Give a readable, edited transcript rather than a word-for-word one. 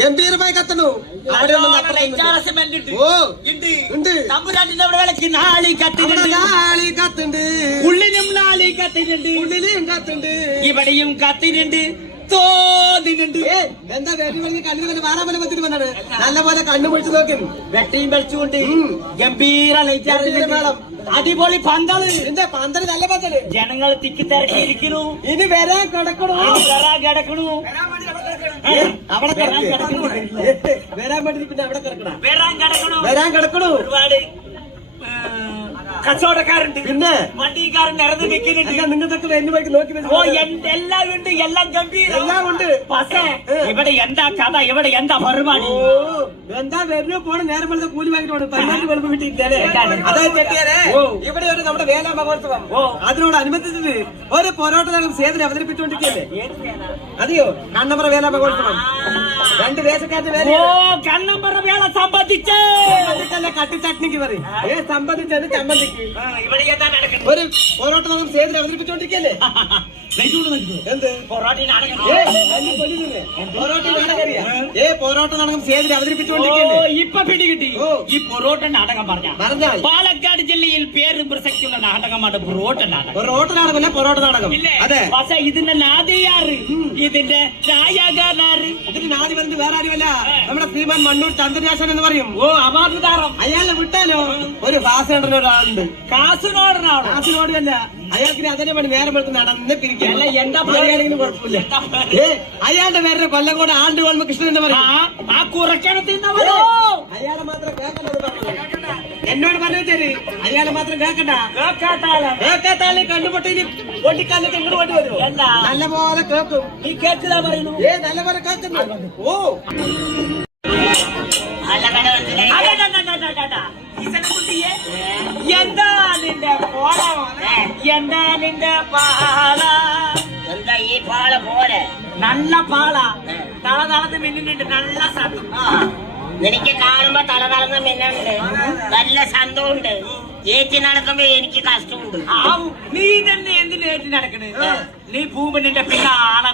ഗംഭീരമായി കത്തുന്നു. ഉള്ളിലും നാളി കത്തുന്നുണ്ട്, ഇവിടെയും കത്തിനുണ്ട്, തോന്നുന്നുണ്ട്. എന്താ വേണ്ടി കണ്ണിന് വാറാമല പത്തിന് വന്നത്? നല്ല പോലെ കണ്ണു പൊളിച്ചു നോക്കി വെട്ടിയും വലിച്ചുകൊണ്ട് ഗംഭീര ലൈറ്റ്, അടിപൊളി പന്തല്. എന്റെ പന്തല് നല്ല പന്തല്. ജനങ്ങൾ തിക്കി തിരക്കിയിരിക്കുന്നു. ഇനി വരാൻ കിടക്കണു, കിടക്കണു. അവിടെ വരാൻ വേണ്ടി പിന്നെ അവിടെ കിടക്കണം, വരാൻ കിടക്കണു. ഒരുപാട് കച്ചവടക്കാരുണ്ട്, പിന്നെ വണ്ടിക്കാരൻ നിറഞ്ഞു നിൽക്കുന്നുണ്ട്. നിങ്ങൾക്കൊക്കെ എന്നെ വഴിക്ക് നോക്കി എല്ലാം ഉണ്ട്, എല്ലാം ഗംഭീരം, എല്ലാം ഉണ്ട്. പക്ഷേ ഇവിടെ എന്താ കഥ, ഇവിടെ എന്താ പരിപാടി? എന്താ വരുന്ന പോണ നേരം വെളുത്ത കൂലി വാങ്ങിട്ട് പോണു. പതിനാല് വെളുപ്പ് കിട്ടിയില്ലേ? അതായത് ചെട്ടിയാരെ ഇവിടെ ഒരു നമ്മുടെ വേല മഹോത്സവം അതിനോടനുബന്ധിച്ചിട്ട് ഒരു പൊറോട്ട സേതന അവതരിപ്പിച്ചുകൊണ്ടിരിക്കല്ലേ? അതെയോ കണ്ണമ്പറ വേല മഹോത്സവം. രണ്ട് ദേശക്കാരുടെ വേല. കണ്ണമ്പറ വേല സംബന്ധിച്ച് കട്ടിച്ചട്നിക്ക് പറയും സംബന്ധിച്ചത് ചമ്മന്തിക്ക് ഒരു പൊറോട്ട നമുക്ക് സേതന അവതരിപ്പിച്ചുകൊണ്ടിരിക്കല്ലേ? എന്ത് പൊറോട്ട നാടകം സേതന അവതരിപ്പിച്ചുകൊണ്ടിരിക്കല്ലേ? ഇപ്പൊ പിടികിട്ടി. ഈ പൊറോട്ട നാടകം പറഞ്ഞാൽ പാലക്കാട് ജില്ലയിൽ പേര് പ്രസക്തിയുള്ള നാടകമാണ് പൊറോട്ട നാടകം. പൊറോട്ട നാടകമല്ല, പൊറോട്ട നാടകം. അതെ, പക്ഷെ ഇതിന്റെ നാദിയാറ്, ഇതിന്റെ നായകനാറ്, ഇതിന്റെ നാദി പറഞ്ഞ് വേറെ ആരുമല്ല, നമ്മുടെ ശ്രീമാൻ മണ്ണൂർ ചന്ദ്രനാശൻ എന്ന് പറയും. അവാർഡ് താരം. അയാളെ വിട്ടാലോ ഒരു ഭാഷേണ്ടൻ ഒരാളുണ്ട്. കാസിനോടല്ല, അയാൾക്ക് അതേ പണി നേരം വെളുത്ത് നടന്ന് പിരിക്കല്ല. എന്താ പറയുകയാണെങ്കിലും കുഴപ്പമില്ല. അയാളുടെ പേരുടെ കൊല്ലംകോട് ആണ്ട് കോൾമ കൃഷ്ണൻ എന്ന് പറയും. ആ കുറക്കണത്തിൽ അയാളെ മാത്രം കേൾക്കണ്ട, എന്നോട് പറഞ്ഞു അയാളെ മാത്രം കേൾക്കണ്ട. കേൾക്കാത്താളെ കണ്ടുപൊട്ടി പൊട്ടിക്കാലൊക്കെ ഇങ്ങോട്ട് വേണ്ടി വരുമോ? നല്ല പോലെ കേൾക്കും. നീ കേൾക്കുക പറയുന്നു. നല്ല പോലെ കേൾക്കുന്നു. എന്താ നിന്റെ കോളം, എന്താ നിന്റെ പാള? എന്താ ഈ പാള പോലെ നല്ല പാള, തള തളന്ന് മിന്നുന്നുണ്ട്, നല്ല സന്തം. എനിക്ക് കാണുമ്പോ തല തളർന്ന് മിന്നുണ്ട്, നല്ല സന്തമുണ്ട്. ഏറ്റി നടക്കുമ്പോ എനിക്ക് കഷ്ടമുണ്ട്. നീ തന്നെ എന്തിനു ഏറ്റി നടക്കണേ? നീ പൂമ്പെണ്ണിന്റെ പിന്നെ ആളെ